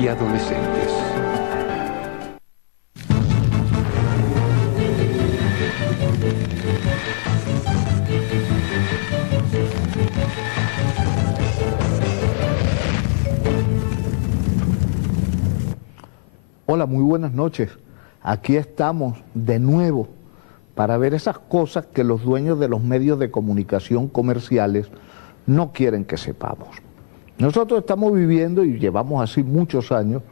y adolescentes. Hola, muy buenas noches. Aquí estamos de nuevo para ver esas cosas que los dueños de los medios de comunicación comerciales no quieren que sepamos. Nosotros estamos viviendo, y llevamos así muchos años,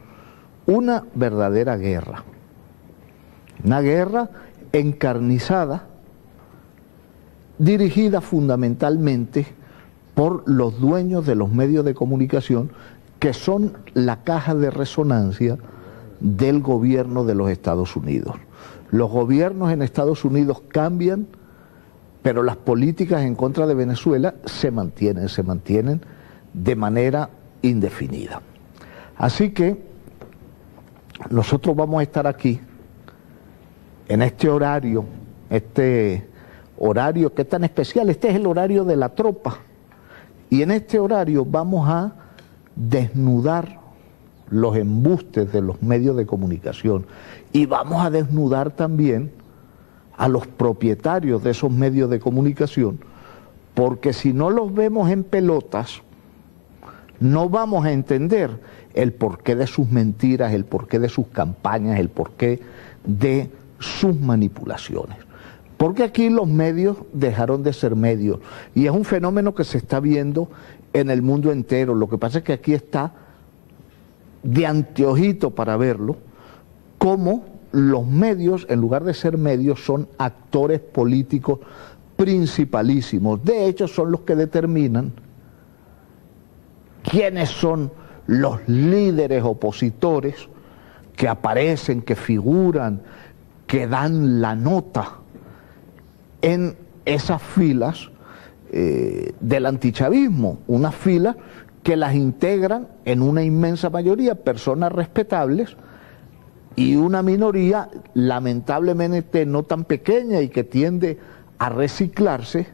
una verdadera guerra. Una guerra encarnizada, dirigida fundamentalmente por los dueños de los medios de comunicación, que son la caja de resonancia del gobierno de los Estados Unidos. Los gobiernos en Estados Unidos cambian, pero las políticas en contra de Venezuela se mantienen de manera indefinida. Así que nosotros vamos a estar aquí en este horario que es tan especial. Este es el horario de la tropa, y en este horario vamos a desnudar los embustes de los medios de comunicación, y vamos a desnudar también a los propietarios de esos medios de comunicación, porque si no los vemos en pelotas, no vamos a entender el porqué de sus mentiras, el porqué de sus campañas, el porqué de sus manipulaciones. Porque aquí los medios dejaron de ser medios, y es un fenómeno que se está viendo en el mundo entero. Lo que pasa es que aquí está de anteojito para verlo, cómo los medios, en lugar de ser medios, son actores políticos principalísimos. De hecho, son los que determinan quiénes son los líderes opositores que aparecen, que figuran, que dan la nota en esas filas del antichavismo, unas filas que las integran en una inmensa mayoría personas respetables, y una minoría lamentablemente no tan pequeña y que tiende a reciclarse,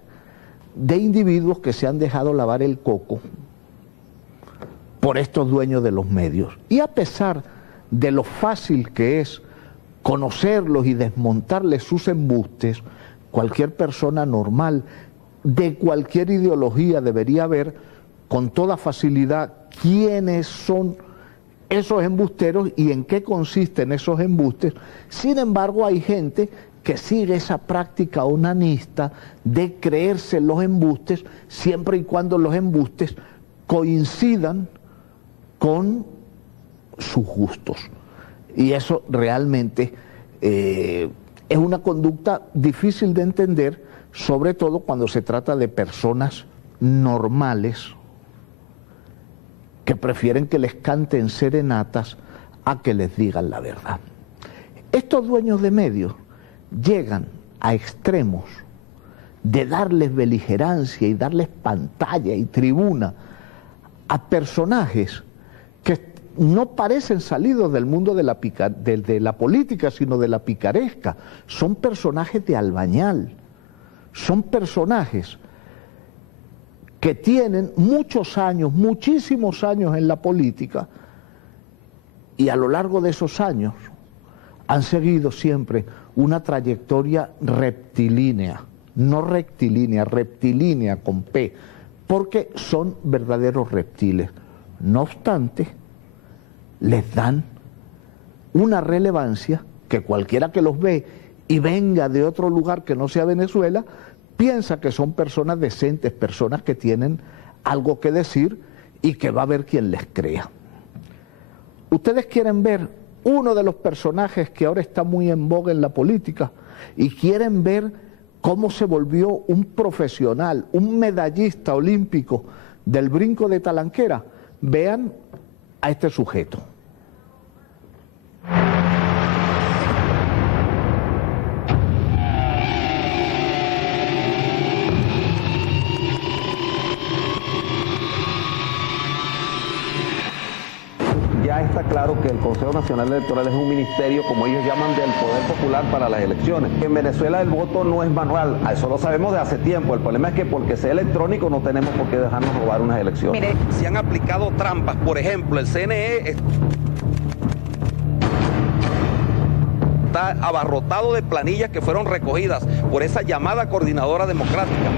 de individuos que se han dejado lavar el coco por estos dueños de los medios. Y a pesar de lo fácil que es conocerlos y desmontarles sus embustes, cualquier persona normal de cualquier ideología debería ver con toda facilidad quiénes son esos embusteros y en qué consisten esos embustes. Sin embargo, hay gente que sigue esa práctica onanista de creerse los embustes, siempre y cuando los embustes coincidan con sus gustos. Y eso realmente es una conducta difícil de entender, sobre todo cuando se trata de personas normales que prefieren que les canten serenatas a que les digan la verdad. Estos dueños de medios llegan a extremos de darles beligerancia y darles pantalla y tribuna a personajes que no parecen salidos del mundo de la política, sino de la picaresca. Son personajes de Albañal, son personajes que tienen muchos años, muchísimos años en la política, y a lo largo de esos años han seguido siempre una trayectoria reptilínea, no rectilínea, reptilínea con P, porque son verdaderos reptiles. No obstante, les dan una relevancia que cualquiera que los ve y venga de otro lugar que no sea Venezuela, piensa que son personas decentes, personas que tienen algo que decir y que va a haber quien les crea. Ustedes quieren ver uno de los personajes que ahora está muy en boga en la política, y quieren ver cómo se volvió un profesional, un medallista olímpico del brinco de talanquera. Vean a este sujeto. está claro que el Consejo Nacional Electoral es un ministerio, como ellos llaman, del poder popular para las elecciones. En Venezuela el voto no es manual, eso lo sabemos de hace tiempo. El problema es que porque sea electrónico no tenemos por qué dejarnos robar unas elecciones. Mire, se han aplicado trampas, por ejemplo, el CNE está abarrotado de planillas que fueron recogidas por esa llamada coordinadora democrática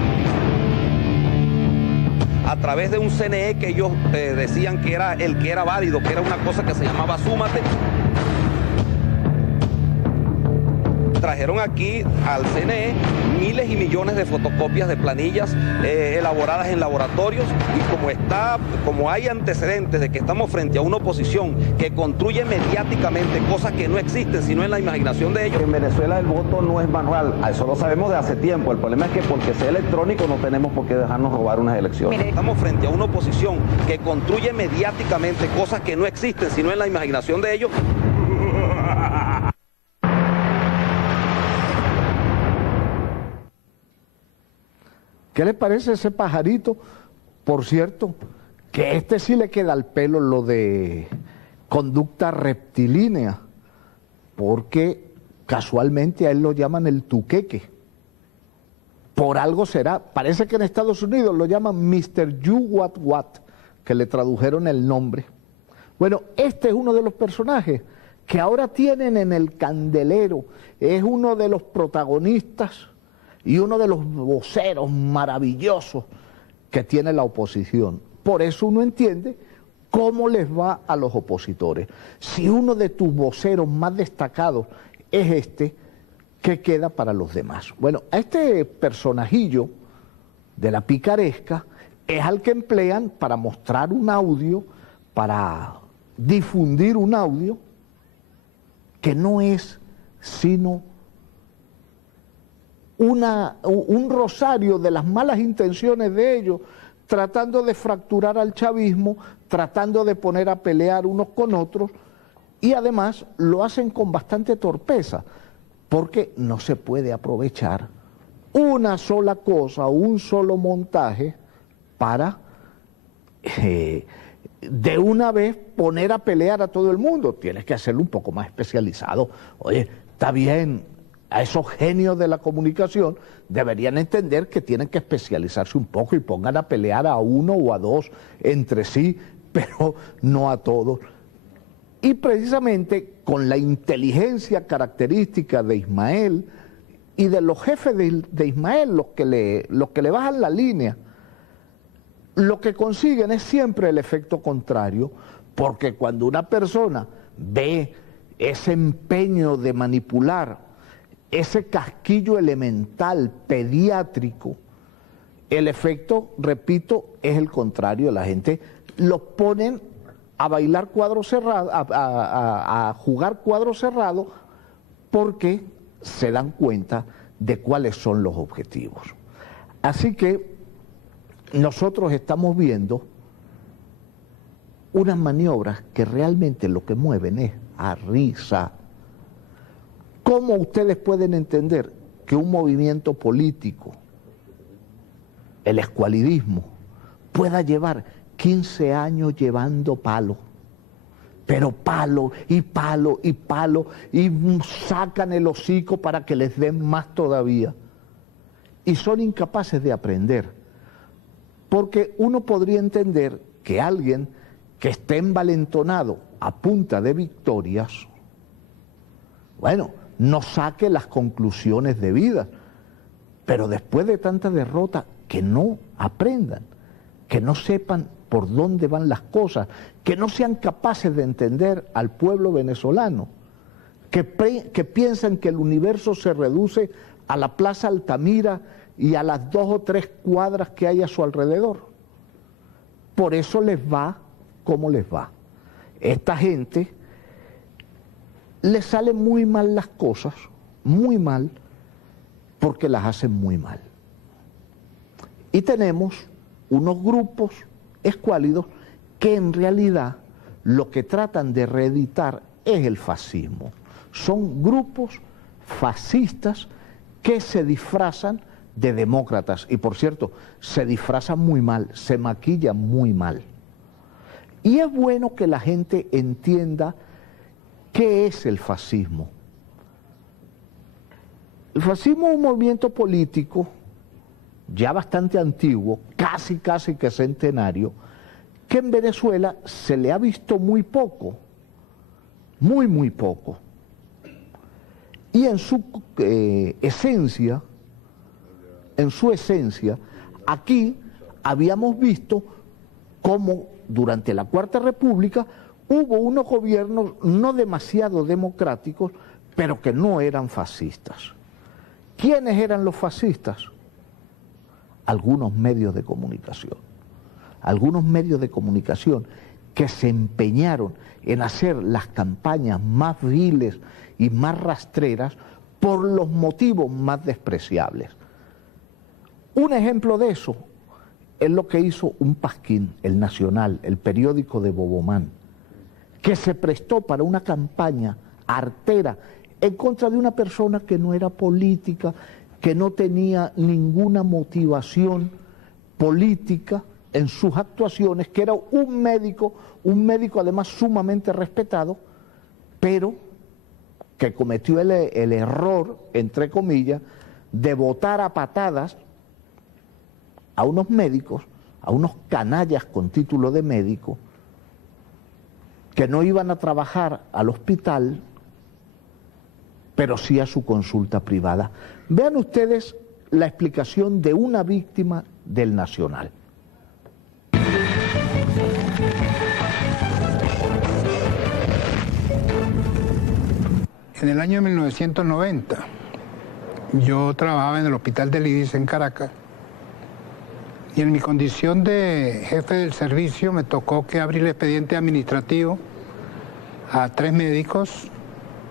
a través de un CNE que ellos decían que era el que era válido, que era una cosa que se llamaba Súmate. Trajeron aquí al CNE miles y millones de fotocopias de planillas elaboradas en laboratorios, y como hay antecedentes de que estamos frente a una oposición que construye mediáticamente cosas que no existen sino en la imaginación de ellos. En Venezuela el voto no es manual, eso lo sabemos de hace tiempo. El problema es que porque sea electrónico no tenemos por qué dejarnos robar unas elecciones. Mire, estamos frente a una oposición que construye mediáticamente cosas que no existen sino en la imaginación de ellos. ¿Qué le parece ese pajarito? Por cierto, que este sí le queda al pelo lo de conducta reptilínea, porque casualmente a él lo llaman el tuqueque. Por algo será. Parece que en Estados Unidos lo llaman Mr. You What, que le tradujeron el nombre. Bueno, este es uno de los personajes que ahora tienen en el candelero. Es uno de los protagonistas y uno de los voceros maravillosos que tiene la oposición. Por eso uno entiende cómo les va a los opositores. Si uno de tus voceros más destacados es este, ¿qué queda para los demás? Bueno, a este personajillo de la picaresca es al que emplean para mostrar un audio, para difundir un audio que no es sino un rosario de las malas intenciones de ellos, tratando de fracturar al chavismo, tratando de poner a pelear unos con otros, y además lo hacen con bastante torpeza, porque no se puede aprovechar una sola cosa, un solo montaje para de una vez poner a pelear a todo el mundo. Tienes que hacerlo un poco más especializado. Oye, está bien, a esos genios de la comunicación deberían entender que tienen que especializarse un poco y pongan a pelear a uno o a dos entre sí, pero no a todos. Y precisamente con la inteligencia característica de Ismael y de los jefes de Ismael, los que le bajan la línea, lo que consiguen es siempre el efecto contrario, porque cuando una persona ve ese empeño de manipular, ese casquillo elemental, pediátrico, el efecto, repito, es el contrario. La gente los ponen a bailar cuadro cerrado, a jugar cuadro cerrado, porque se dan cuenta de cuáles son los objetivos. Así que nosotros estamos viendo unas maniobras que realmente lo que mueven es a risa. ¿Cómo ustedes pueden entender que un movimiento político, el escualidismo, pueda llevar 15 años llevando palo? Pero palo y palo y palo, y sacan el hocico para que les den más todavía. Y son incapaces de aprender. Porque uno podría entender que alguien que esté envalentonado a punta de victorias, bueno, no saque las conclusiones debidas, pero después de tanta derrota, que no aprendan, que no sepan por dónde van las cosas, que no sean capaces de entender al pueblo venezolano, que piensan que el universo se reduce a la Plaza Altamira y a las 2 o 3 cuadras que hay a su alrededor. Por eso les va como les va. Esta gente les salen muy mal las cosas, muy mal, porque las hacen muy mal. Y tenemos unos grupos escuálidos que en realidad lo que tratan de reeditar es el fascismo. Son grupos fascistas que se disfrazan de demócratas, y por cierto, se disfrazan muy mal, se maquillan muy mal. Y es bueno que la gente entienda qué es el fascismo. El fascismo es un movimiento político ya bastante antiguo, casi que centenario, que en Venezuela se le ha visto muy poco, muy poco. Y en su esencia, aquí habíamos visto cómo durante la Cuarta República hubo unos gobiernos no demasiado democráticos, pero que no eran fascistas. ¿Quiénes eran los fascistas? Algunos medios de comunicación. Algunos medios de comunicación que se empeñaron en hacer las campañas más viles y más rastreras por los motivos más despreciables. Un ejemplo de eso es lo que hizo un pasquín, El Nacional, el periódico de Bobomán, que se prestó para una campaña artera en contra de una persona que no era política, que no tenía ninguna motivación política en sus actuaciones, que era un médico además sumamente respetado, pero que cometió el error, entre comillas, de botar a patadas a unos médicos, a unos canallas con título de médico, que no iban a trabajar al hospital, pero sí a su consulta privada. Vean ustedes la explicación de una víctima del Nacional. En el año 1990, yo trabajaba en el Hospital del IDIS en Caracas, y en mi condición de jefe del servicio me tocó que abrir el expediente administrativo a 3 médicos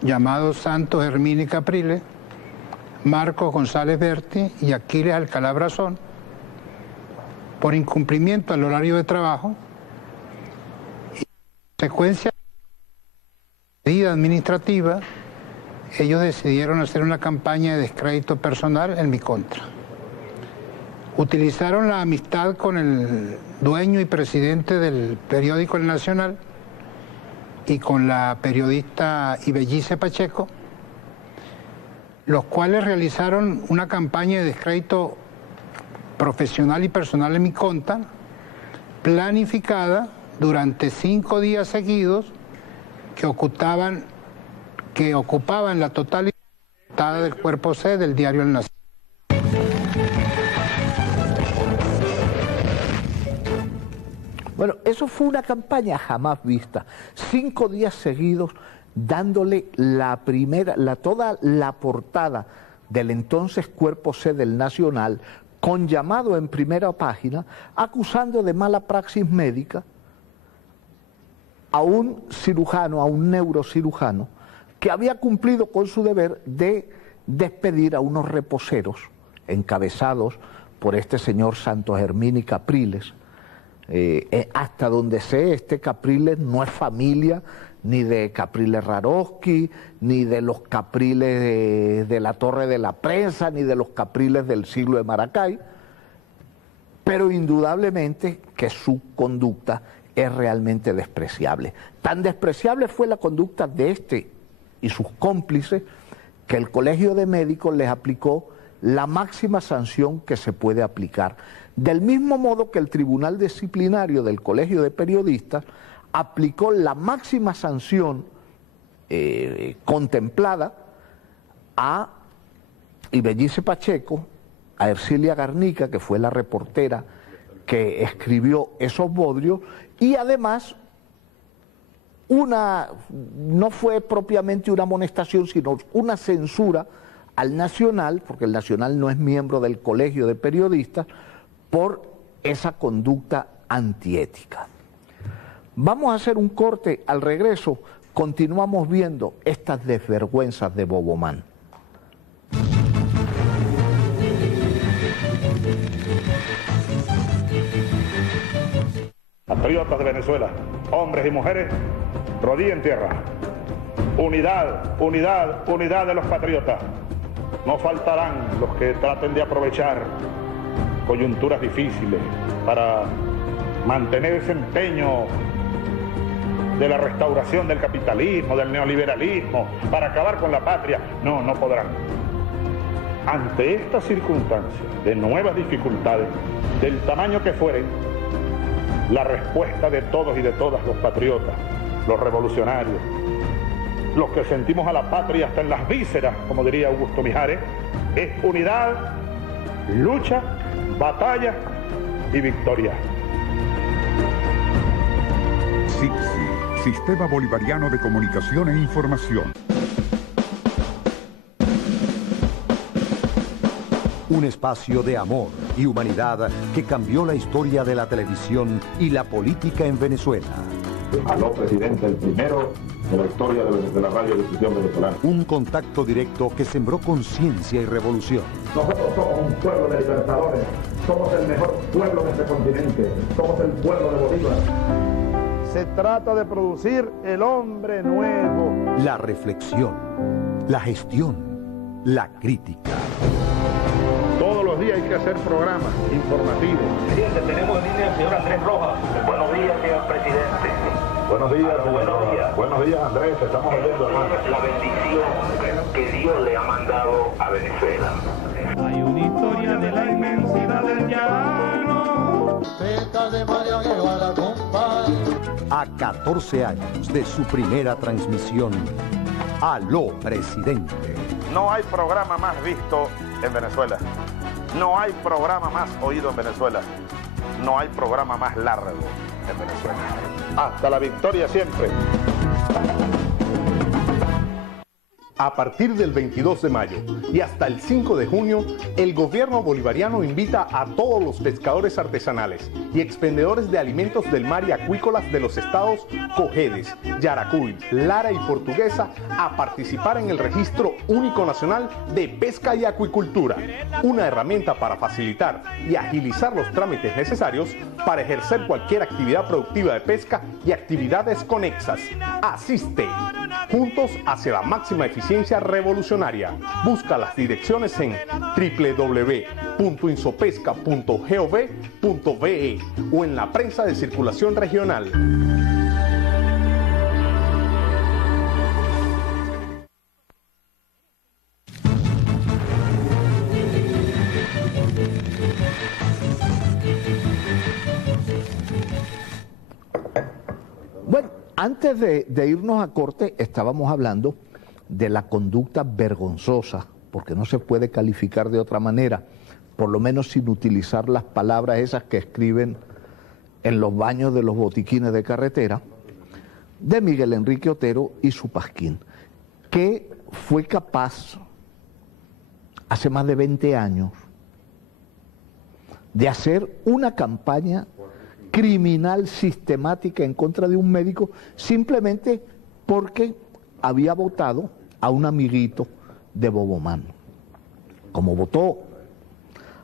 llamados Santos Hermini Capriles, Marcos González Berti y Aquiles Alcalá Brazón, por incumplimiento al horario de trabajo y en consecuencia de medida administrativa. Ellos decidieron hacer una campaña de descrédito personal en mi contra. Utilizaron la amistad con el dueño y presidente del periódico El Nacional y con la periodista Ibellice Pacheco, los cuales realizaron una campaña de descrédito profesional y personal en mi contra, planificada durante 5 días seguidos, que ocupaban la totalidad del cuerpo C del diario El Nacional. Bueno, eso fue una campaña jamás vista. 5 días seguidos dándole toda la portada del entonces cuerpo C del Nacional, con llamado en primera página, acusando de mala praxis médica a un cirujano, a un neurocirujano, que había cumplido con su deber de despedir a unos reposeros encabezados por este señor Santos Hermini Capriles. Hasta donde sé, este Capriles no es familia ni de Capriles Raroski, ni de los Capriles de la Torre de la Prensa, ni de los Capriles del siglo de Maracay, pero indudablemente que su conducta es realmente despreciable. Tan despreciable fue la conducta de este y sus cómplices que el Colegio de Médicos les aplicó la máxima sanción que se puede aplicar. Del mismo modo que el Tribunal Disciplinario del Colegio de Periodistas aplicó la máxima sanción contemplada a Ibellice Pacheco, a Ercilia Garnica, que fue la reportera que escribió esos bodrios, y además no fue propiamente una amonestación, sino una censura al Nacional, porque el Nacional no es miembro del Colegio de Periodistas, por esa conducta antiética. Vamos a hacer un corte. Al regreso continuamos viendo estas desvergüenzas de Bobomán. Patriotas de Venezuela, hombres y mujeres, rodilla en tierra. Unidad, unidad, unidad de los patriotas. No faltarán los que traten de aprovechar coyunturas difíciles para mantener ese empeño de la restauración del capitalismo, del neoliberalismo, para acabar con la patria. No, no podrán. Ante estas circunstancias de nuevas dificultades, del tamaño que fueren, la respuesta de todos y de todas los patriotas, los revolucionarios, los que sentimos a la patria hasta en las vísceras, como diría Augusto Mijares, es unidad, lucha, batalla y victoria. SIGSI, Sistema Bolivariano de Comunicación e Información. Un espacio de amor y humanidad que cambió la historia de la televisión y la política en Venezuela. Aló, presidente, el primero de la historia de la radiodifusión venezolana. Un contacto directo que sembró conciencia y revolución. Nosotros somos un pueblo de libertadores, somos el mejor pueblo de este continente, somos el pueblo de Bolívar. Se trata de producir el hombre nuevo. La reflexión, la gestión, la crítica. Todos los días hay que hacer programas informativos. Presidente, tenemos en línea al señor Andrés Rojas. Buenos días, señor presidente. Buenos días, buenos días. Buenos días, Andrés, te estamos oyendo, hermano. La bendición que Dios le ha mandado a Venezuela. Hay una historia de la inmensidad del llano. A 14 años de su primera transmisión, Aló, presidente. No hay programa más visto en Venezuela. No hay programa más oído en Venezuela. No hay programa más largo en Venezuela. Hasta la victoria siempre. A partir del 22 de mayo y hasta el 5 de junio, el gobierno bolivariano invita a todos los pescadores artesanales y expendedores de alimentos del mar y acuícolas de los estados Cojedes, Yaracuy, Lara y Portuguesa a participar en el Registro Único Nacional de Pesca y Acuicultura, una herramienta para facilitar y agilizar los trámites necesarios para ejercer cualquier actividad productiva de pesca y actividades conexas. Asiste. Juntos hacia la máxima eficiencia revolucionaria. Busca las direcciones en www.insopesca.gov.be o en la prensa de circulación regional. Bueno, antes de irnos a corte, estábamos hablando de la conducta vergonzosa, porque no se puede calificar de otra manera, por lo menos sin utilizar las palabras esas que escriben en los baños de los botiquines de carretera, de Miguel Enrique Otero y su pasquín, que fue capaz, hace más de 20 años, de hacer una campaña criminal sistemática en contra de un médico simplemente porque había votado a un amiguito de Bobomán. Como votó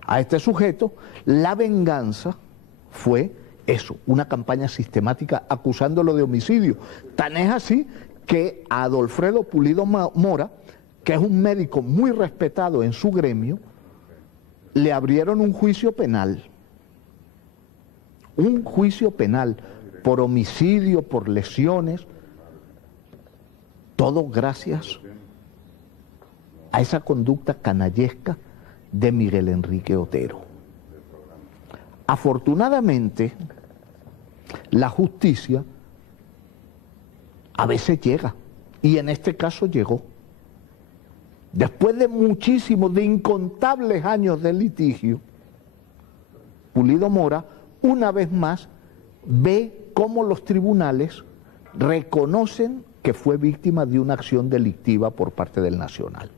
a este sujeto, la venganza fue eso, una campaña sistemática acusándolo de homicidio. Tan es así que a Adolfredo Pulido Mora, que es un médico muy respetado en su gremio, le abrieron un juicio penal. Un juicio penal por homicidio, por lesiones, todo gracias a esa conducta canallesca de Miguel Enrique Otero. Afortunadamente, la justicia a veces llega, y en este caso llegó. Después de muchísimos, de incontables años de litigio, Pulido Mora una vez más ve cómo los tribunales reconocen que fue víctima de una acción delictiva por parte del Nacional.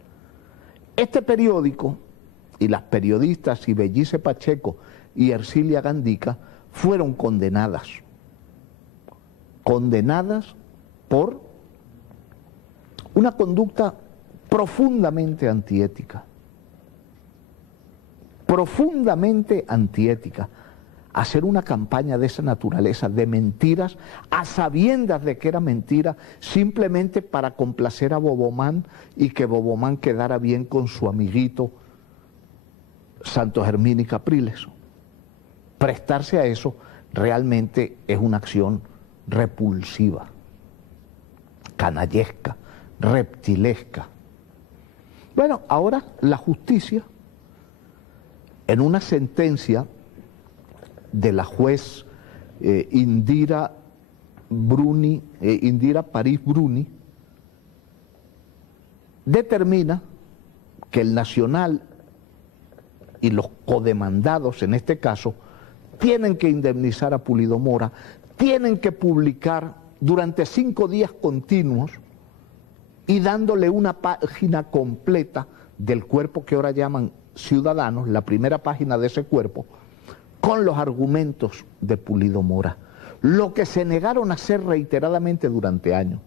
Este periódico y las periodistas Ibellice Pacheco y Ercilia Gandica fueron condenadas por una conducta profundamente antiética, hacer una campaña de esa naturaleza, de mentiras, a sabiendas de que era mentira, simplemente para complacer a Bobomán y que Bobomán quedara bien con su amiguito Santos Hermín y Capriles. Prestarse a eso realmente es una acción repulsiva, canallesca, reptilesca. Bueno, ahora la justicia, en una sentencia de la juez Indira París Bruni, determina que el Nacional y los codemandados, en este caso, tienen que indemnizar a Pulido Mora, tienen que publicar durante 5 días continuos y dándole una página completa del cuerpo que ahora llaman Ciudadanos, la primera página de ese cuerpo, con los argumentos de Pulido Mora, lo que se negaron a hacer reiteradamente durante años.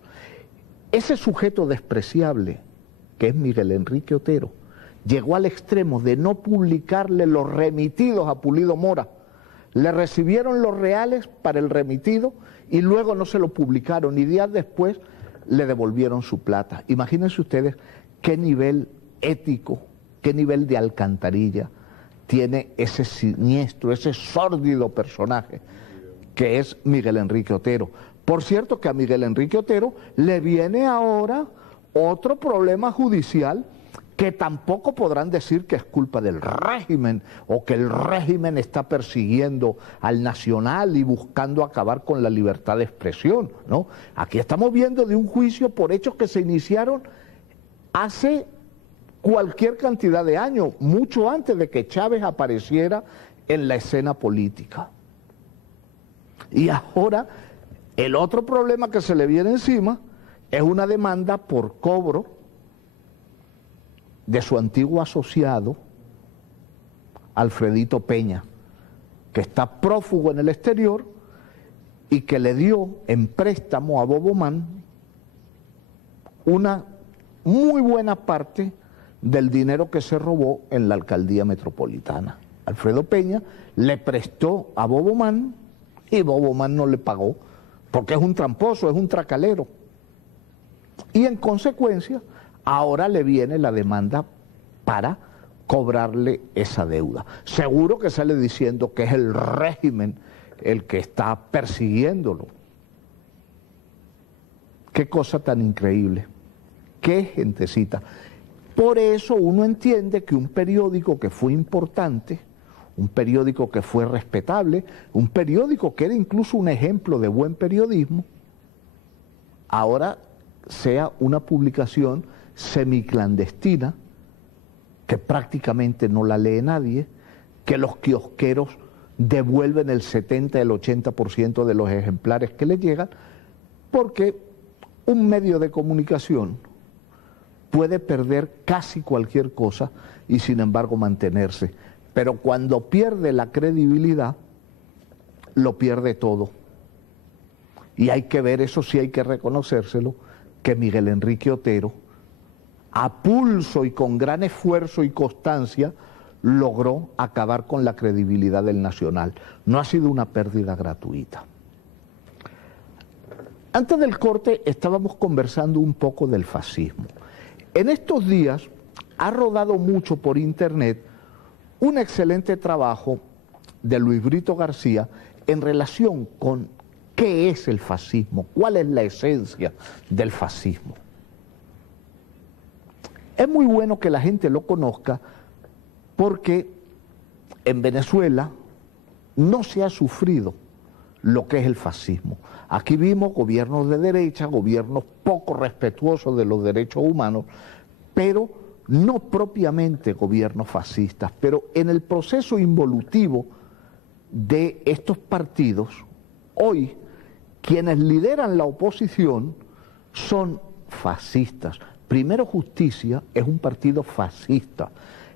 Ese sujeto despreciable, que es Miguel Enrique Otero, llegó al extremo de no publicarle los remitidos a Pulido Mora. Le recibieron los reales para el remitido y luego no se lo publicaron y días después le devolvieron su plata. Imagínense ustedes qué nivel ético, qué nivel de alcantarilla tiene ese siniestro, ese sórdido personaje que es Miguel Enrique Otero. Por cierto que a Miguel Enrique Otero le viene ahora otro problema judicial que tampoco podrán decir que es culpa del régimen o que el régimen está persiguiendo al Nacional y buscando acabar con la libertad de expresión, ¿no? Aquí estamos viendo de un juicio por hechos que se iniciaron hace cualquier cantidad de años, mucho antes de que Chávez apareciera en la escena política. Y ahora el otro problema que se le viene encima es una demanda por cobro de su antiguo asociado, Alfredito Peña, que está prófugo en el exterior y que le dio en préstamo a Bobo Mann una muy buena parte del dinero que se robó en la alcaldía metropolitana. Alfredo Peña le prestó a Bobo Mann y Bobo Mann no le pagó, porque es un tramposo, es un tracalero. Y en consecuencia, ahora le viene la demanda para cobrarle esa deuda. Seguro que sale diciendo que es el régimen el que está persiguiéndolo. Qué cosa tan increíble, qué gentecita. Por eso uno entiende que un periódico que fue importante, un periódico que fue respetable, un periódico que era incluso un ejemplo de buen periodismo, ahora sea una publicación semiclandestina, que prácticamente no la lee nadie, que los kiosqueros devuelven el 70, el 80% de los ejemplares que le llegan, porque un medio de comunicación puede perder casi cualquier cosa y sin embargo mantenerse. Pero cuando pierde la credibilidad, lo pierde todo. Y hay que ver, eso sí hay que reconocérselo, que Miguel Enrique Otero, a pulso y con gran esfuerzo y constancia, logró acabar con la credibilidad del Nacional. No ha sido una pérdida gratuita. Antes del corte estábamos conversando un poco del fascismo. En estos días ha rodado mucho por internet un excelente trabajo de Luis Brito García en relación con qué es el fascismo, cuál es la esencia del fascismo. Es muy bueno que la gente lo conozca porque en Venezuela no se ha sufrido lo que es el fascismo. Aquí vimos gobiernos de derecha, gobiernos poco respetuosos de los derechos humanos, pero no propiamente gobiernos fascistas. Pero en el proceso involutivo de estos partidos, hoy quienes lideran la oposición son fascistas. Primero Justicia es un partido fascista.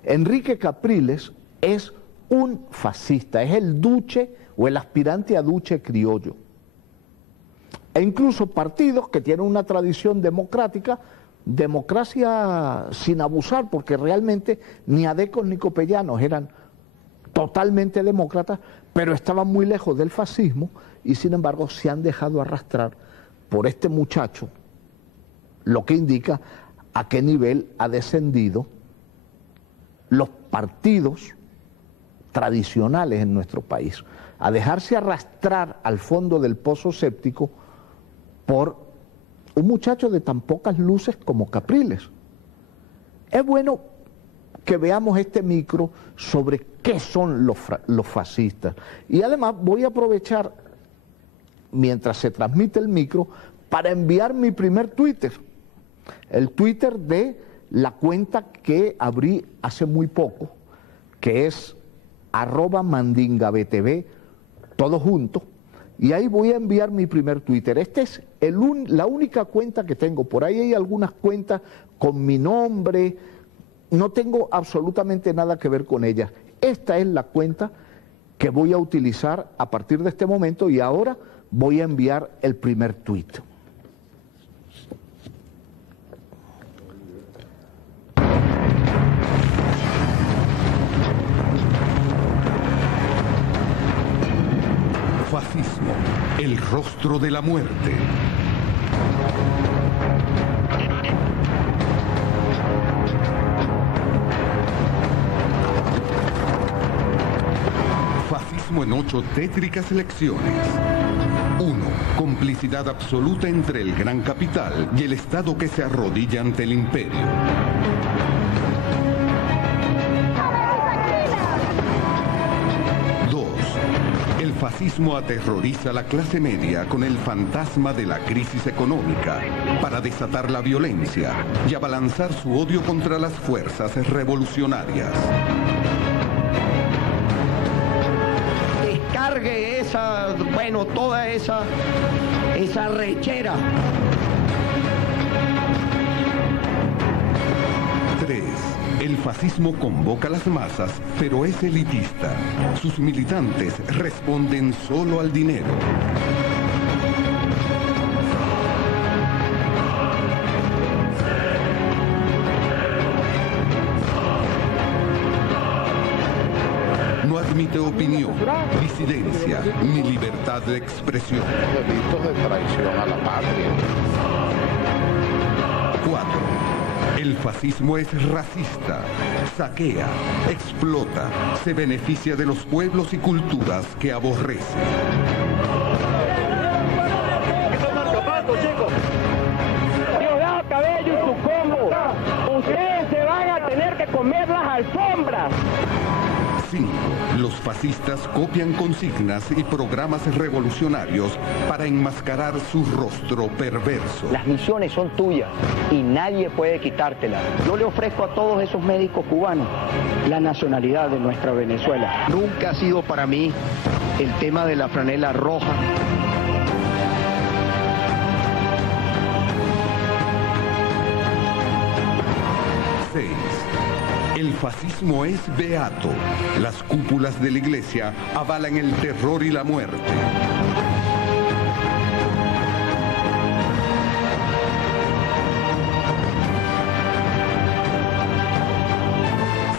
Enrique Capriles es un fascista, es el duce o el aspirante a duce criollo. E incluso partidos que tienen una tradición democrática, democracia sin abusar, porque realmente ni adecos ni copellanos eran totalmente demócratas, pero estaban muy lejos del fascismo y sin embargo se han dejado arrastrar por este muchacho, lo que indica a qué nivel ha descendido los partidos tradicionales en nuestro país, a dejarse arrastrar al fondo del pozo séptico por un muchacho de tan pocas luces como Capriles. Es bueno que veamos este micro sobre qué son los fascistas. Y además voy a aprovechar, mientras se transmite el micro, para enviar mi primer Twitter. El Twitter de la cuenta que abrí hace muy poco, que es @mandingabtv, todo junto. Y ahí voy a enviar mi primer Twitter. Esta es la única cuenta que tengo. Por ahí hay algunas cuentas con mi nombre. No tengo absolutamente nada que ver con ellas. Esta es la cuenta que voy a utilizar a partir de este momento y ahora voy a enviar el primer tweet. Fascismo, el rostro de la muerte. Fascismo en 8 tétricas lecciones. 1. Complicidad absoluta entre el gran capital y el Estado que se arrodilla ante el imperio. 2. El fascismo aterroriza a la clase media con el fantasma de la crisis económica para desatar la violencia y abalanzar su odio contra las fuerzas revolucionarias. Descargue toda esa rechera. 3. El fascismo convoca a las masas, pero es elitista. Sus militantes responden solo al dinero. 4. No admite opinión, disidencia, ni libertad de expresión. Delitos de traición a la patria. 4. El fascismo es racista, saquea, explota, se beneficia de los pueblos y culturas que aborrece. Diosdado Cabello y su combo, ustedes se van a tener que comer las alfombras. 5. Los fascistas copian consignas y programas revolucionarios para enmascarar su rostro perverso. Las misiones son tuyas y nadie puede quitártelas. Yo le ofrezco a todos esos médicos cubanos la nacionalidad de nuestra Venezuela. Nunca ha sido para mí el tema de la franela roja. 6. El fascismo es beato. Las cúpulas de la iglesia avalan el terror y la muerte.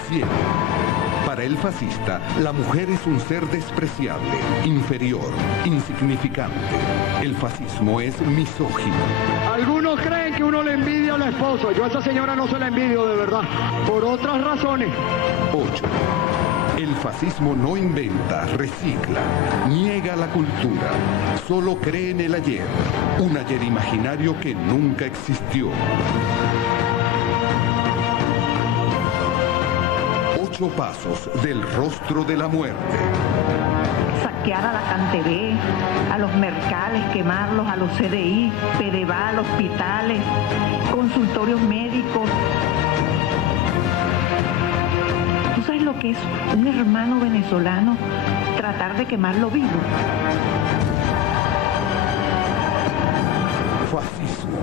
7. Para el fascista, la mujer es un ser despreciable, inferior, insignificante. El fascismo es misógino. Algunos creen que uno le envidia al esposo. Yo a esa señora no se la envidio de verdad, por otras razones. 8. El fascismo no inventa, recicla, niega la cultura, solo cree en el ayer, un ayer imaginario que nunca existió. 8 pasos del rostro de la muerte. Saquear a la CanTV, a los mercales, quemarlos, a los CDI, Pedeval, hospitales, consultorios médicos. ¿Tú sabes lo que es un hermano venezolano tratar de quemarlo vivo? Fascismo,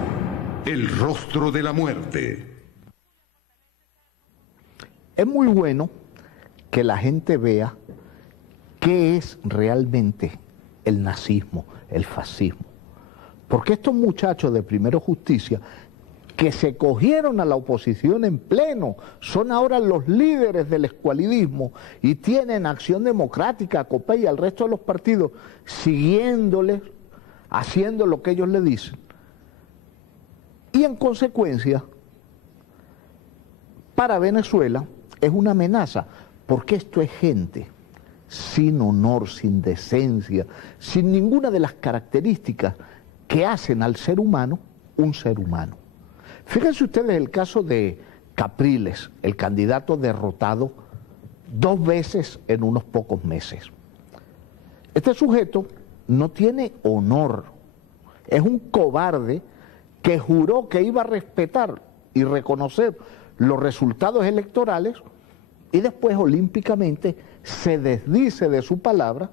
el rostro de la muerte. Es muy bueno que la gente vea qué es realmente el nazismo, el fascismo. Porque estos muchachos de Primero Justicia, que se cogieron a la oposición en pleno, son ahora los líderes del escualidismo y tienen Acción Democrática, COPEI y al resto de los partidos siguiéndoles, haciendo lo que ellos le dicen. Y en consecuencia, para Venezuela es una amenaza, porque esto es gente sin honor, sin decencia, sin ninguna de las características que hacen al ser humano un ser humano. Fíjense ustedes el caso de Capriles, el candidato derrotado 2 veces en unos pocos meses. Este sujeto no tiene honor, es un cobarde que juró que iba a respetar y reconocer los resultados electorales y después olímpicamente se desdice de su palabra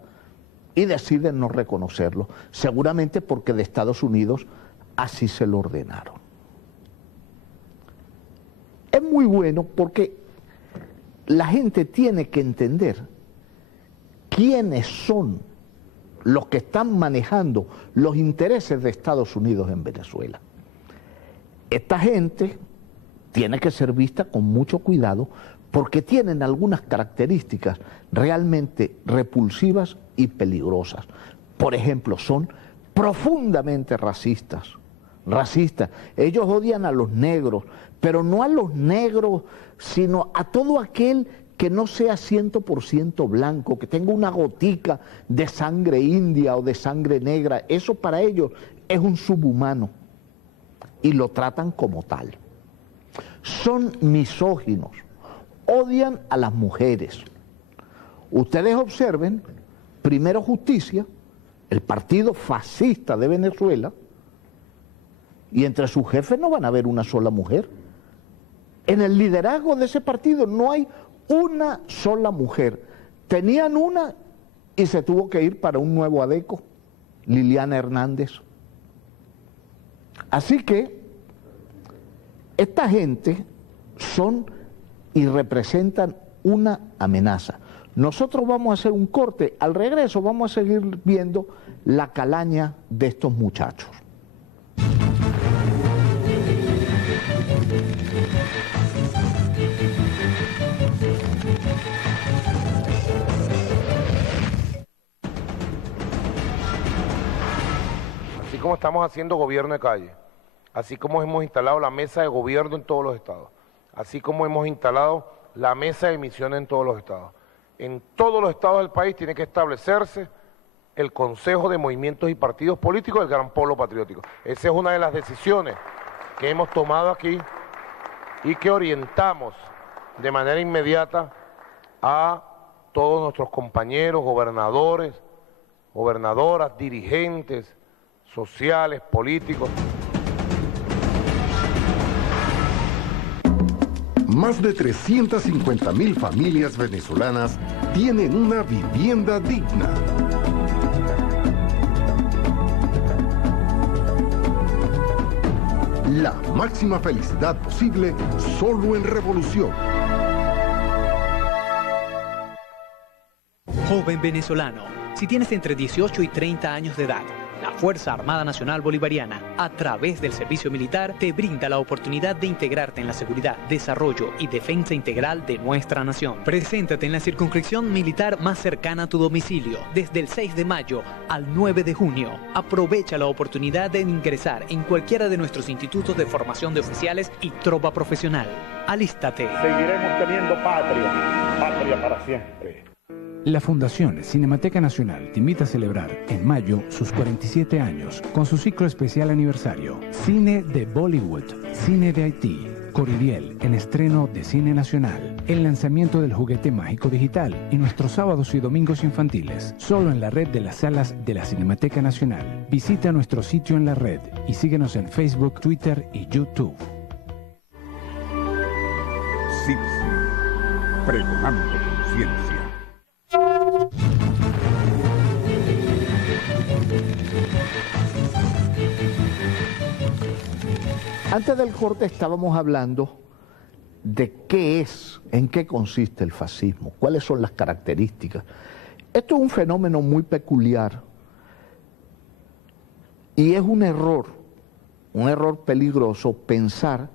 y decide no reconocerlo, seguramente porque de Estados Unidos así se lo ordenaron. Es muy bueno porque la gente tiene que entender quiénes son los que están manejando los intereses de Estados Unidos en Venezuela. Esta gente tiene que ser vista con mucho cuidado porque tienen algunas características realmente repulsivas y peligrosas. Por ejemplo, son profundamente racistas. Ellos odian a los negros, pero no a los negros, sino a todo aquel que no sea 100% blanco, que tenga una gotica de sangre india o de sangre negra. Eso para ellos es un subhumano y lo tratan como tal. Son misóginos, odian a las mujeres. Ustedes observen, Primero Justicia, el partido fascista de Venezuela, y entre sus jefes no van a haber una sola mujer. En el liderazgo de ese partido no hay una sola mujer. Tenían una y se tuvo que ir para un nuevo adeco, Liliana Hernández. Así que esta gente son y representan una amenaza. Nosotros vamos a hacer un corte, al regreso vamos a seguir viendo la calaña de estos muchachos. Así como estamos haciendo gobierno de calle, así como hemos instalado la mesa de gobierno en todos los estados, así como hemos instalado la mesa de emisiones en todos los estados. En todos los estados del país tiene que establecerse el Consejo de Movimientos y Partidos Políticos del Gran Polo Patriótico. Esa es una de las decisiones que hemos tomado aquí y que orientamos de manera inmediata a todos nuestros compañeros, gobernadores, gobernadoras, dirigentes sociales, políticos. Más de 350.000 familias venezolanas tienen una vivienda digna. La máxima felicidad posible solo en Revolución. Joven venezolano, si tienes entre 18 y 30 años de edad, la Fuerza Armada Nacional Bolivariana, a través del servicio militar, te brinda la oportunidad de integrarte en la seguridad, desarrollo y defensa integral de nuestra nación. Preséntate en la circunscripción militar más cercana a tu domicilio, desde el 6 de mayo al 9 de junio. Aprovecha la oportunidad de ingresar en cualquiera de nuestros institutos de formación de oficiales y tropa profesional. Alístate. Seguiremos teniendo patria, patria para siempre. La Fundación Cinemateca Nacional te invita a celebrar en mayo sus 47 años con su ciclo especial aniversario. Cine de Bollywood, Cine de Haití, Corridiel en estreno de Cine Nacional, el lanzamiento del juguete mágico digital y nuestros sábados y domingos infantiles, solo en la red de las salas de la Cinemateca Nacional. Visita nuestro sitio en la red y síguenos en Facebook, Twitter y YouTube. CIPSI, pregonando conciencia. Antes del corte estábamos hablando de qué es, en qué consiste el fascismo, cuáles son las características. Esto es un fenómeno muy peculiar y es un error peligroso pensar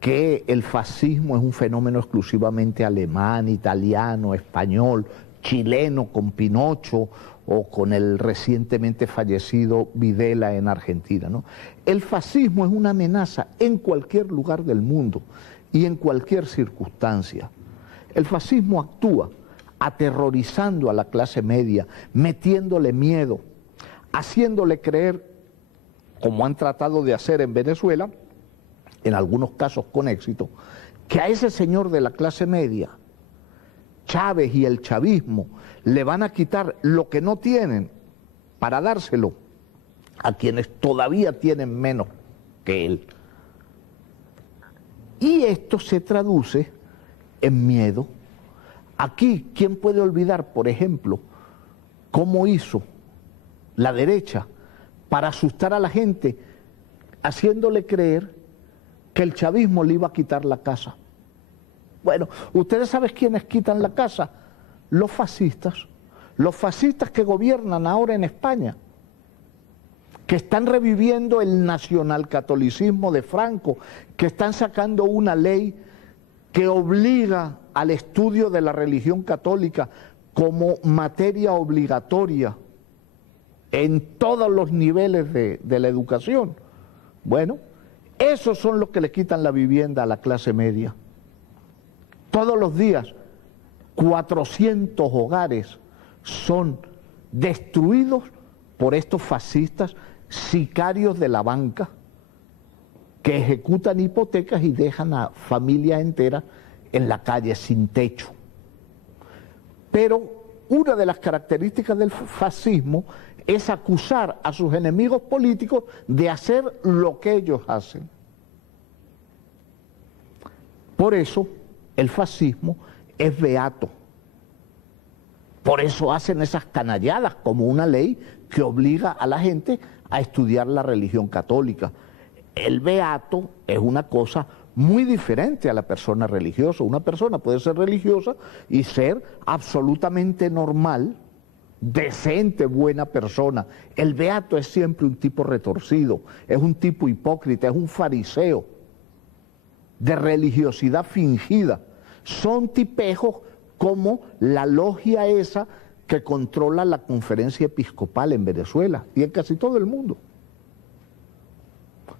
que el fascismo es un fenómeno exclusivamente alemán, italiano, español, chileno con Pinocho o con el recientemente fallecido Videla en Argentina, ¿no? El fascismo es una amenaza en cualquier lugar del mundo y en cualquier circunstancia. El fascismo actúa aterrorizando a la clase media, metiéndole miedo, haciéndole creer como han tratado de hacer en Venezuela, en algunos casos con éxito, que a ese señor de la clase media, Chávez y el chavismo, le van a quitar lo que no tienen para dárselo a quienes todavía tienen menos que él. Y esto se traduce en miedo. Aquí, ¿quién puede olvidar, por ejemplo, cómo hizo la derecha para asustar a la gente, haciéndole creer que el chavismo le iba a quitar la casa? Bueno, ¿ustedes saben quiénes quitan la casa? Los fascistas que gobiernan ahora en España, que están reviviendo el nacionalcatolicismo de Franco, que están sacando una ley que obliga al estudio de la religión católica como materia obligatoria en todos los niveles de la educación. Bueno, esos son los que le quitan la vivienda a la clase media. Todos los días 400 hogares son destruidos por estos fascistas sicarios de la banca que ejecutan hipotecas y dejan a familias enteras en la calle sin techo. Pero una de las características del fascismo es acusar a sus enemigos políticos de hacer lo que ellos hacen. Por eso el fascismo es beato. Por eso hacen esas canalladas como una ley que obliga a la gente a estudiar la religión católica. El beato es una cosa muy diferente a la persona religiosa. Una persona puede ser religiosa y ser absolutamente normal, decente, buena persona. El beato es siempre un tipo retorcido, es un tipo hipócrita, es un fariseo de religiosidad fingida. Son tipejos como la logia esa que controla la conferencia episcopal en Venezuela y en casi todo el mundo.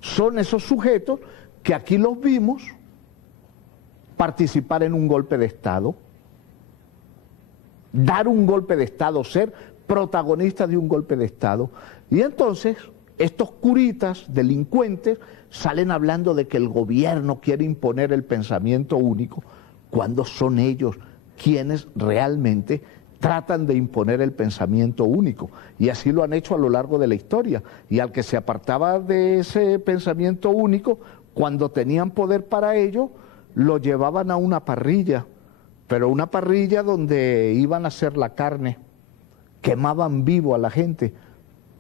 Son esos sujetos que aquí los vimos participar en un golpe de Estado, dar un golpe de Estado, ser protagonistas de un golpe de Estado. Y entonces estos curitas delincuentes salen hablando de que el gobierno quiere imponer el pensamiento único, cuando son ellos quienes realmente tratan de imponer el pensamiento único, y así lo han hecho a lo largo de la historia. Y al que se apartaba de ese pensamiento único, cuando tenían poder para ello, lo llevaban a una parrilla, pero una parrilla donde iban a hacer la carne, quemaban vivo a la gente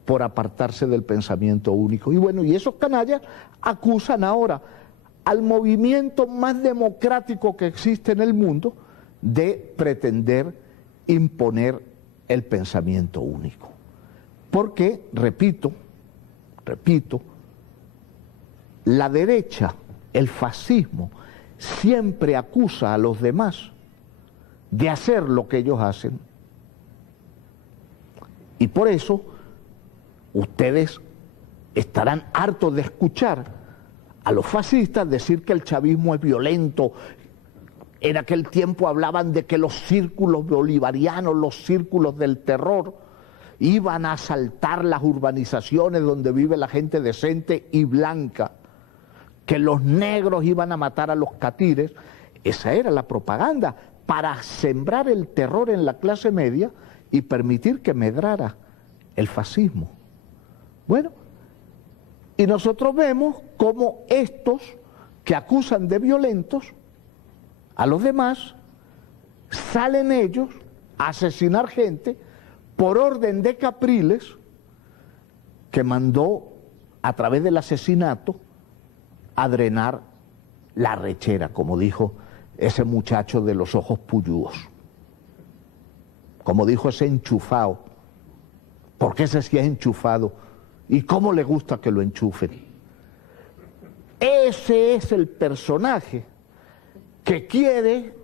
por apartarse del pensamiento único. Y bueno, y esos canallas acusan ahora al movimiento más democrático que existe en el mundo de pretender imponer el pensamiento único. Porque, repito, la derecha, el fascismo, siempre acusa a los demás de hacer lo que ellos hacen. Y por eso ustedes estarán hartos de escuchar a los fascistas decir que el chavismo es violento. En aquel tiempo hablaban de que los círculos bolivarianos, los círculos del terror, iban a asaltar las urbanizaciones donde vive la gente decente y blanca, que los negros iban a matar a los catires. Esa era la propaganda, para sembrar el terror en la clase media y permitir que medrara el fascismo. Bueno, y nosotros vemos cómo estos que acusan de violentos a los demás, salen ellos a asesinar gente por orden de Capriles, que mandó a través del asesinato a drenar la rechera, como dijo ese muchacho de los ojos puyúos, como dijo ese enchufado, porque ese sí es enchufado, y cómo le gusta que lo enchufen. Ese es el personaje que quiere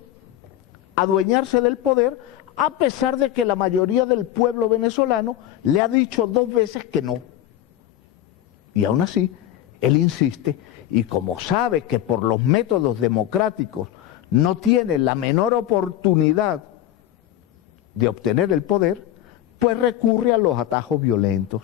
adueñarse del poder, a pesar de que la mayoría del pueblo venezolano le ha dicho 2 veces que no. Y aún así, él insiste, y como sabe que por los métodos democráticos no tiene la menor oportunidad de obtener el poder, pues recurre a los atajos violentos.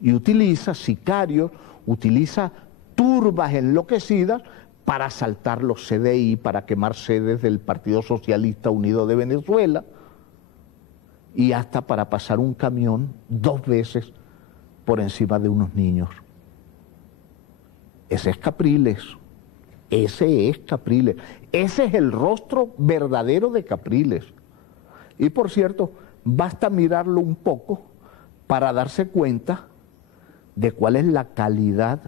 y utiliza sicarios, utiliza turbas enloquecidas para asaltar los CDI, para quemar sedes del Partido Socialista Unido de Venezuela y hasta para pasar un camión 2 veces por encima de unos niños. Ese es Capriles, ese es Capriles, ese es el rostro verdadero de Capriles. Y por cierto, basta mirarlo un poco para darse cuenta de cuál es la calidad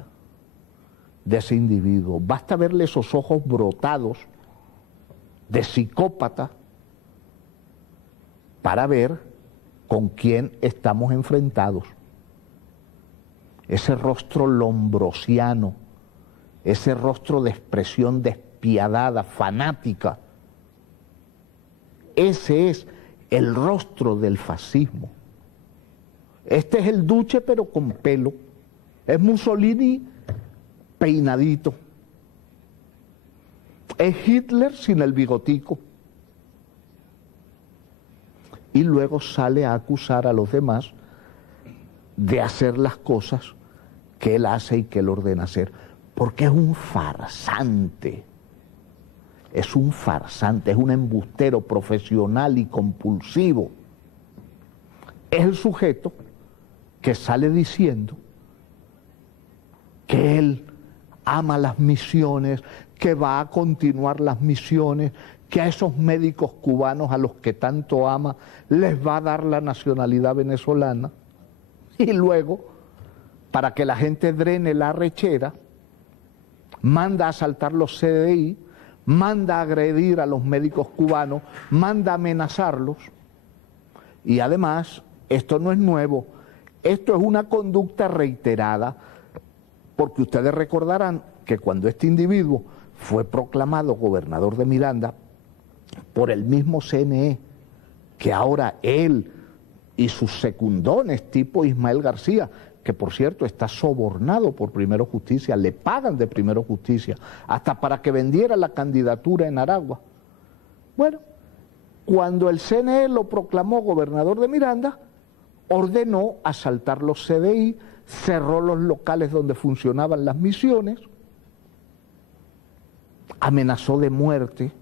de ese individuo. Basta verle esos ojos brotados de psicópata para ver con quién estamos enfrentados. Ese rostro lombrosiano, ese rostro de expresión despiadada, fanática, ese es el rostro del fascismo. Este es el Duce pero con pelo, es Mussolini peinadito, es Hitler sin el bigotico. Y luego sale a acusar a los demás de hacer las cosas que él hace y que él ordena hacer, porque es un farsante, es un embustero profesional y compulsivo. Es el sujeto que sale diciendo que él ama las misiones, que va a continuar las misiones, que a esos médicos cubanos a los que tanto ama les va a dar la nacionalidad venezolana, y luego, para que la gente drene la arrechera, manda a asaltar los CDI, manda a agredir a los médicos cubanos, manda a amenazarlos, y además, esto no es nuevo, esto es una conducta reiterada, porque ustedes recordarán que cuando este individuo fue proclamado gobernador de Miranda por el mismo CNE, que ahora él y sus secundones tipo Ismael García, que por cierto está sobornado por Primero Justicia, le pagan de Primero Justicia, hasta para que vendiera la candidatura en Aragua. Bueno, cuando el CNE lo proclamó gobernador de Miranda, ordenó asaltar los CDI, cerró los locales donde funcionaban las misiones, amenazó de muerte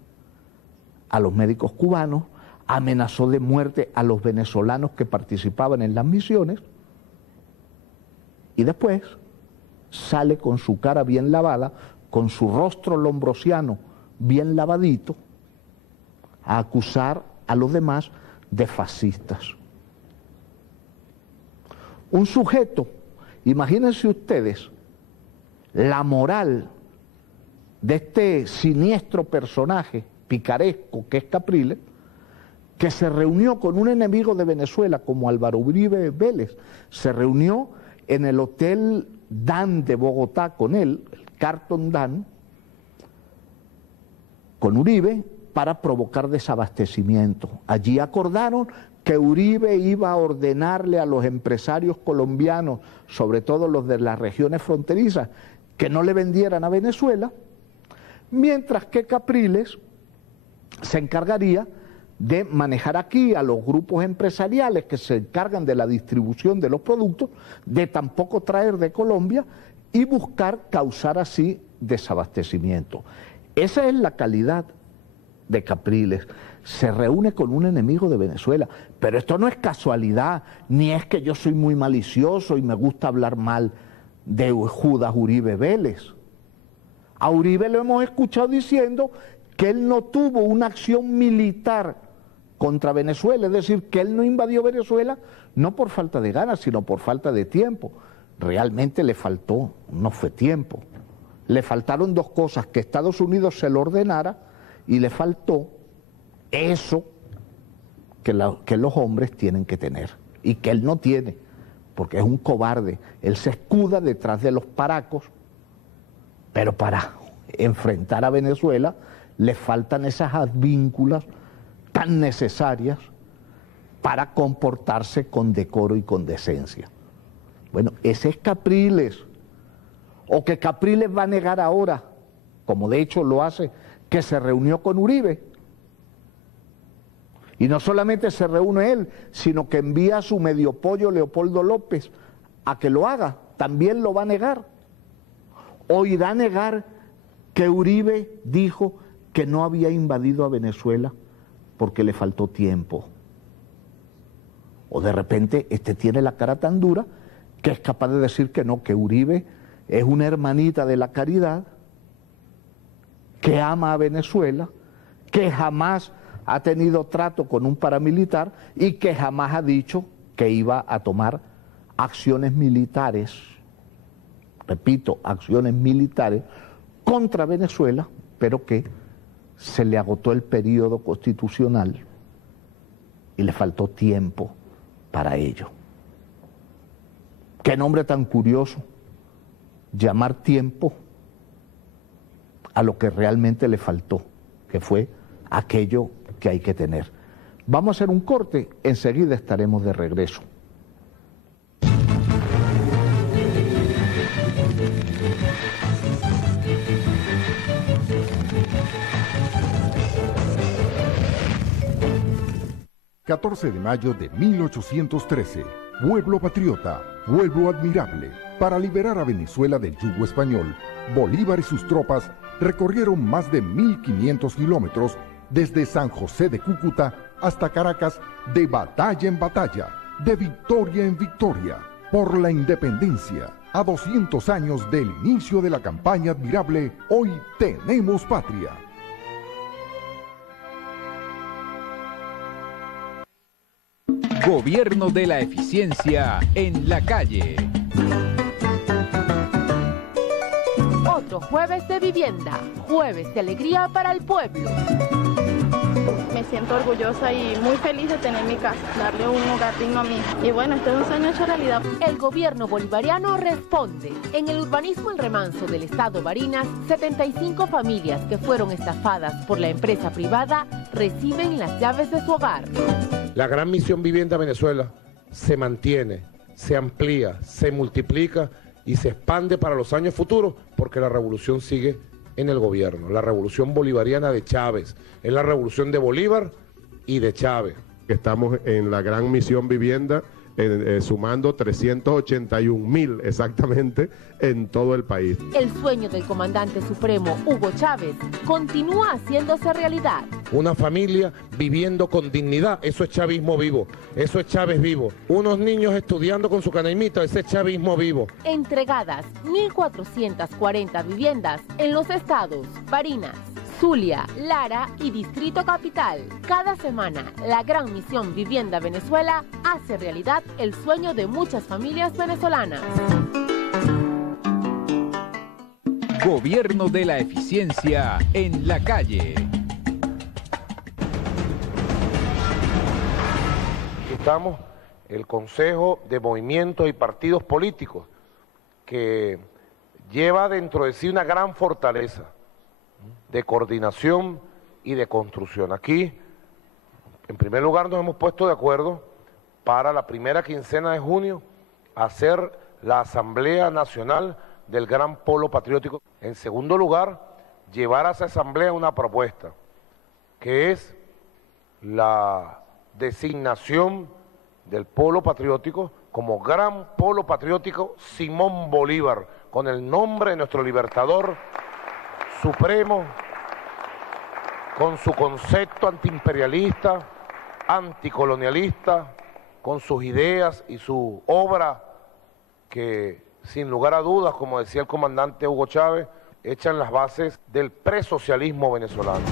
a los médicos cubanos, amenazó de muerte a los venezolanos que participaban en las misiones, y después sale con su cara bien lavada, con su rostro lombrosiano bien lavadito, a acusar a los demás de fascistas. Un sujeto, imagínense ustedes, la moral de este siniestro personaje picaresco que es Capriles, que se reunió con un enemigo de Venezuela como Álvaro Uribe Vélez, se reunió en el Hotel Dan de Bogotá con él, el Carlton Dan, con Uribe, para provocar desabastecimiento. Allí acordaron que Uribe iba a ordenarle a los empresarios colombianos, sobre todo los de las regiones fronterizas, que no le vendieran a Venezuela, mientras que Capriles se encargaría de manejar aquí a los grupos empresariales que se encargan de la distribución de los productos, de tampoco traer de Colombia y buscar causar así desabastecimiento. Esa es la calidad de Capriles. Se reúne con un enemigo de Venezuela, pero esto no es casualidad, ni es que yo soy muy malicioso y me gusta hablar mal de Judas Uribe Vélez. A Uribe lo hemos escuchado diciendo que él no tuvo una acción militar contra Venezuela, es decir, que él no invadió Venezuela no por falta de ganas, sino por falta de tiempo. Realmente le faltó, no fue tiempo, le faltaron 2 cosas: que Estados Unidos se lo ordenara, y le faltó eso que los hombres tienen que tener y que él no tiene, porque es un cobarde. Él se escuda detrás de los paracos, pero para enfrentar a Venezuela le faltan esas advínculas tan necesarias para comportarse con decoro y con decencia. Bueno, ese es Capriles. O que Capriles va a negar ahora, como de hecho lo hace, que se reunió con Uribe. Y no solamente se reúne él, sino que envía a su medio pollo Leopoldo López a que lo haga, también lo va a negar. O irá a negar que Uribe dijo que no había invadido a Venezuela porque le faltó tiempo. O de repente tiene la cara tan dura que es capaz de decir que no, que Uribe es una hermanita de la caridad, que ama a Venezuela, que jamás ha tenido trato con un paramilitar y que jamás ha dicho que iba a tomar acciones militares, repito, acciones militares contra Venezuela, pero que se le agotó el periodo constitucional y le faltó tiempo para ello. Qué nombre tan curioso, llamar tiempo a lo que realmente le faltó, que fue aquello que hay que tener. Vamos a hacer un corte, enseguida estaremos de regreso. ...14 de mayo de 1813... pueblo patriota, pueblo admirable. Para liberar a Venezuela del yugo español, Bolívar y sus tropas recorrieron más de 1.500 kilómetros desde San José de Cúcuta hasta Caracas, de batalla en batalla, de victoria en victoria, por la independencia. A 200 años del inicio de la campaña admirable, hoy tenemos patria. Gobierno de la eficiencia en la calle. Otro jueves de vivienda, jueves de alegría para el pueblo. Me siento orgullosa y muy feliz de tener mi casa, darle un hogar digno a mi hija. Y bueno, este es un sueño hecho realidad. El gobierno bolivariano responde. En el urbanismo El Remanso del estado Barinas, 75 familias que fueron estafadas por la empresa privada reciben las llaves de su hogar. La gran misión Vivienda Venezuela se mantiene, se amplía, se multiplica y se expande para los años futuros porque la revolución sigue en el gobierno. La revolución bolivariana de Chávez es la revolución de Bolívar y de Chávez. Estamos en la gran misión Vivienda, sumando 381.000 exactamente en todo el país. El sueño del comandante supremo Hugo Chávez continúa haciéndose realidad. Una familia viviendo con dignidad, eso es chavismo vivo, eso es Chávez vivo. Unos niños estudiando con su canaimita, ese es chavismo vivo. Entregadas 1.440 viviendas en los estados Barinas, Zulia, Lara y Distrito Capital. Cada semana, la gran misión Vivienda Venezuela hace realidad el sueño de muchas familias venezolanas. Gobierno de la eficiencia en la calle. Aquí estamos, el Consejo de Movimientos y Partidos Políticos, que lleva dentro de sí una gran fortaleza de coordinación y de construcción. Aquí, en primer lugar, nos hemos puesto de acuerdo para la primera quincena de junio hacer la Asamblea Nacional del Gran Polo Patriótico. En segundo lugar, llevar a esa asamblea una propuesta, que es la designación del Polo Patriótico como Gran Polo Patriótico Simón Bolívar, con el nombre de nuestro libertador supremo, con su concepto antiimperialista, anticolonialista, con sus ideas y su obra que, sin lugar a dudas, como decía el comandante Hugo Chávez, echan las bases del presocialismo venezolano.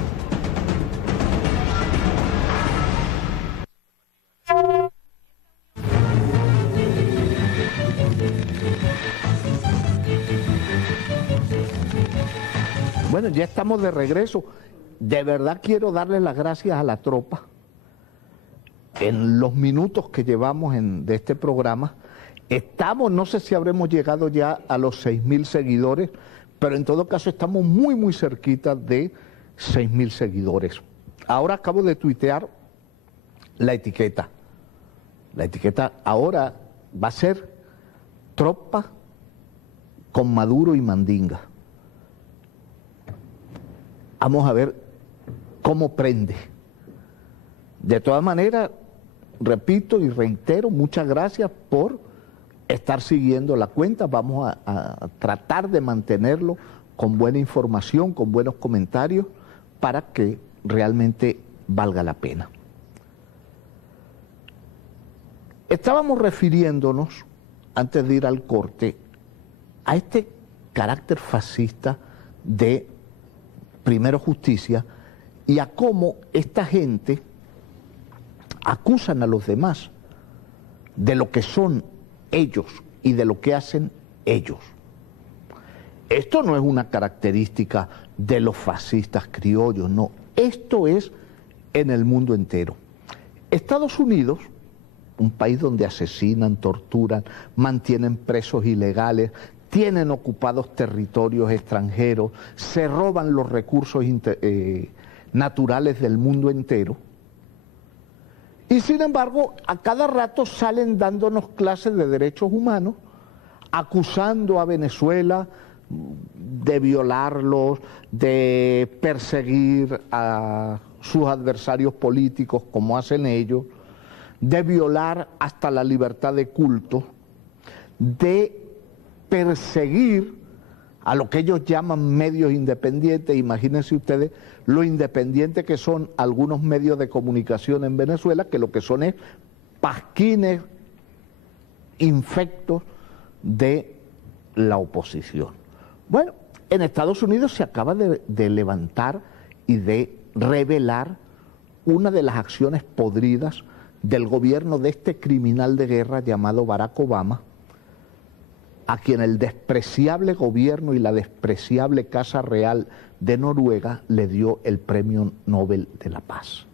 Bueno, ya estamos de regreso. De verdad quiero darle las gracias a la tropa. En los minutos que llevamos de este programa, estamos, no sé si habremos llegado ya a los 6.000 seguidores, pero en todo caso estamos muy, muy cerquita de 6.000 seguidores. Ahora acabo de tuitear la etiqueta. La etiqueta ahora va a ser tropa con Maduro y Mandinga. Vamos a ver cómo prende. De todas maneras, repito y reitero, muchas gracias por estar siguiendo la cuenta, vamos a tratar de mantenerlo con buena información, con buenos comentarios, para que realmente valga la pena. Estábamos refiriéndonos, antes de ir al corte, a este carácter fascista de Primero Justicia y a cómo esta gente acusan a los demás de lo que son ellos y de lo que hacen ellos. Esto no es una característica de los fascistas criollos, no. Esto es en el mundo entero. Estados Unidos, un país donde asesinan, torturan, mantienen presos ilegales, tienen ocupados territorios extranjeros, se roban los recursos naturales del mundo entero. Y sin embargo, a cada rato salen dándonos clases de derechos humanos, acusando a Venezuela de violarlos, de perseguir a sus adversarios políticos como hacen ellos, de violar hasta la libertad de culto, de perseguir a lo que ellos llaman medios independientes. Imagínense ustedes lo independientes que son algunos medios de comunicación en Venezuela, que lo que son es pasquines infectos de la oposición. Bueno, en Estados Unidos se acaba de levantar y de revelar una de las acciones podridas del gobierno de este criminal de guerra llamado Barack Obama, a quien el despreciable gobierno y la despreciable Casa Real de Noruega le dio el Premio Nobel de la Paz.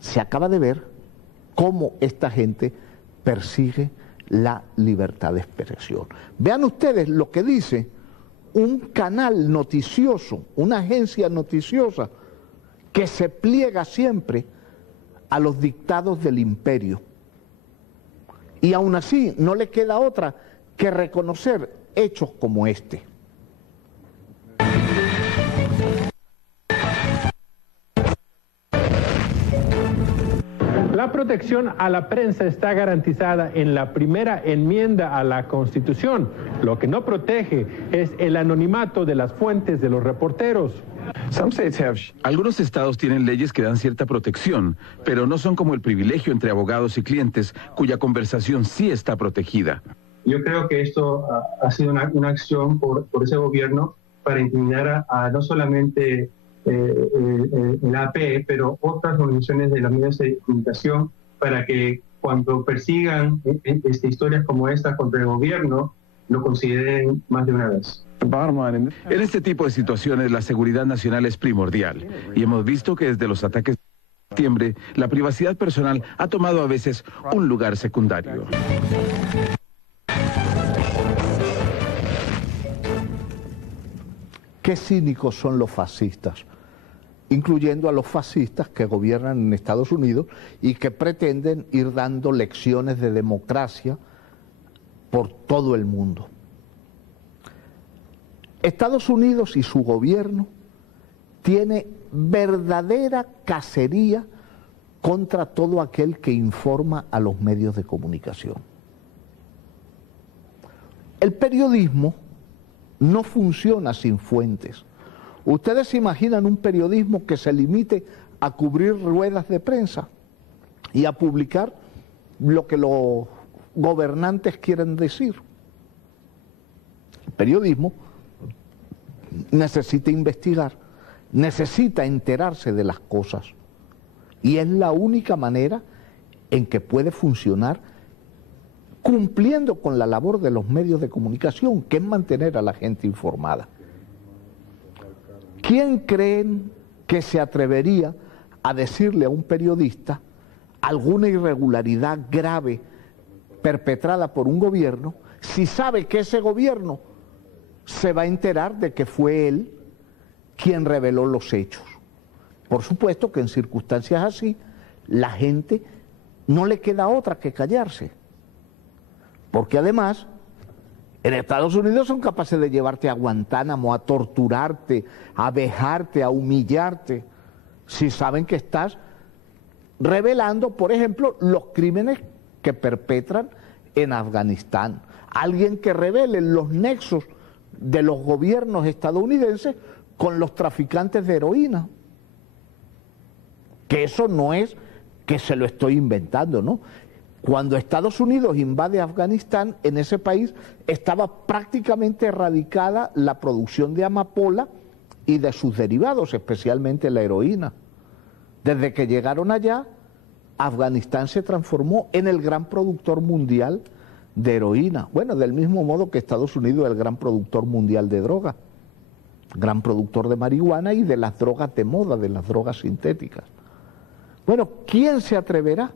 Se acaba de ver cómo esta gente persigue la libertad de expresión. Vean ustedes lo que dice un canal noticioso, una agencia noticiosa que se pliega siempre a los dictados del imperio. Y aún así no le queda otra que reconocer hechos como este. La protección a la prensa está garantizada en la primera enmienda a la Constitución. Lo que no protege es el anonimato de las fuentes de los reporteros. Algunos estados tienen leyes que dan cierta protección, pero no son como el privilegio entre abogados y clientes, cuya conversación sí está protegida. Yo creo que esto ha sido una acción por ese gobierno para intimidar a no solamente el AP, pero otras organizaciones de los medios de comunicación, para que cuando persigan historias como esta contra el gobierno, lo consideren más de una vez. En este tipo de situaciones la seguridad nacional es primordial y hemos visto que desde los ataques de septiembre la privacidad personal ha tomado a veces un lugar secundario. Qué cínicos son los fascistas, incluyendo a los fascistas que gobiernan en Estados Unidos y que pretenden ir dando lecciones de democracia por todo el mundo. Estados Unidos y su gobierno tiene verdadera cacería contra todo aquel que informa a los medios de comunicación. El periodismo no funciona sin fuentes. ¿Ustedes se imaginan un periodismo que se limite a cubrir ruedas de prensa y a publicar lo que los gobernantes quieren decir? El periodismo necesita investigar, necesita enterarse de las cosas, y es la única manera en que puede funcionar cumpliendo con la labor de los medios de comunicación, que es mantener a la gente informada. ¿Quién creen que se atrevería a decirle a un periodista alguna irregularidad grave perpetrada por un gobierno si sabe que ese gobierno se va a enterar de que fue él quien reveló los hechos? Por supuesto que en circunstancias así la gente no le queda otra que callarse, porque además en Estados Unidos son capaces de llevarte a Guantánamo, a torturarte, a vejarte, a humillarte, si saben que estás revelando, por ejemplo, los crímenes que perpetran en Afganistán, alguien que revele los nexos de los gobiernos estadounidenses con los traficantes de heroína. Que eso no es que se lo estoy inventando, ¿no? Cuando Estados Unidos invade Afganistán, en ese país estaba prácticamente erradicada la producción de amapola y de sus derivados, especialmente la heroína. Desde que llegaron allá, Afganistán se transformó en el gran productor mundial de heroína. Bueno, del mismo modo que Estados Unidos es el gran productor mundial de drogas, gran productor de marihuana y de las drogas de moda, de las drogas sintéticas. Bueno, ¿quién se atreverá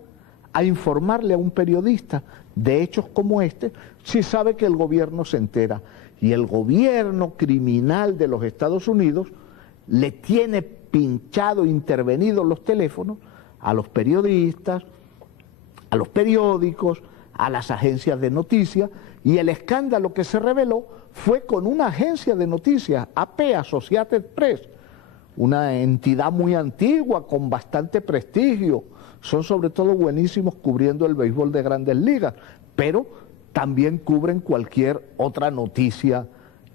a informarle a un periodista de hechos como este si sabe que el gobierno se entera? Y el gobierno criminal de los Estados Unidos le tiene pinchado, intervenido los teléfonos a los periodistas, a los periódicos, a las agencias de noticias, y el escándalo que se reveló fue con una agencia de noticias, AP, Associated Press, una entidad muy antigua, con bastante prestigio, son sobre todo buenísimos cubriendo el béisbol de Grandes Ligas, pero también cubren cualquier otra noticia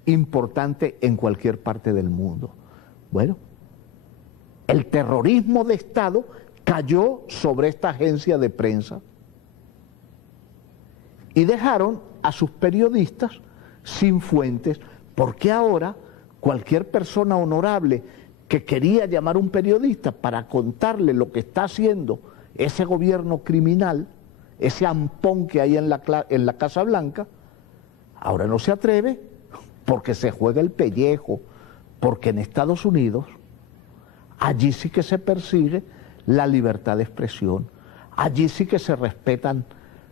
importante en cualquier parte del mundo. Bueno, el terrorismo de Estado cayó sobre esta agencia de prensa y dejaron a sus periodistas sin fuentes, porque ahora cualquier persona honorable que quería llamar a un periodista para contarle lo que está haciendo ese gobierno criminal, ese ampón que hay en la Casa Blanca, ahora no se atreve porque se juega el pellejo, porque en Estados Unidos allí sí que se persigue la libertad de expresión, allí sí que se respetan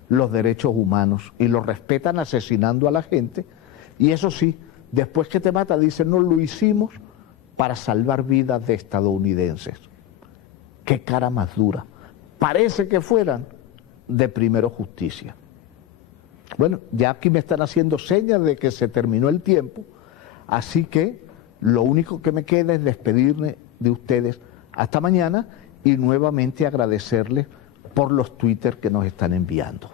los derechos humanos y los respetan asesinando a la gente, y eso sí, después que te mata dicen, no, lo hicimos para salvar vidas de estadounidenses. Qué cara más dura. Parece que fueran de Primero Justicia. Bueno, ya aquí me están haciendo señas de que se terminó el tiempo, así que lo único que me queda es despedirme de ustedes hasta mañana y nuevamente agradecerles por los Twitter que nos están enviando.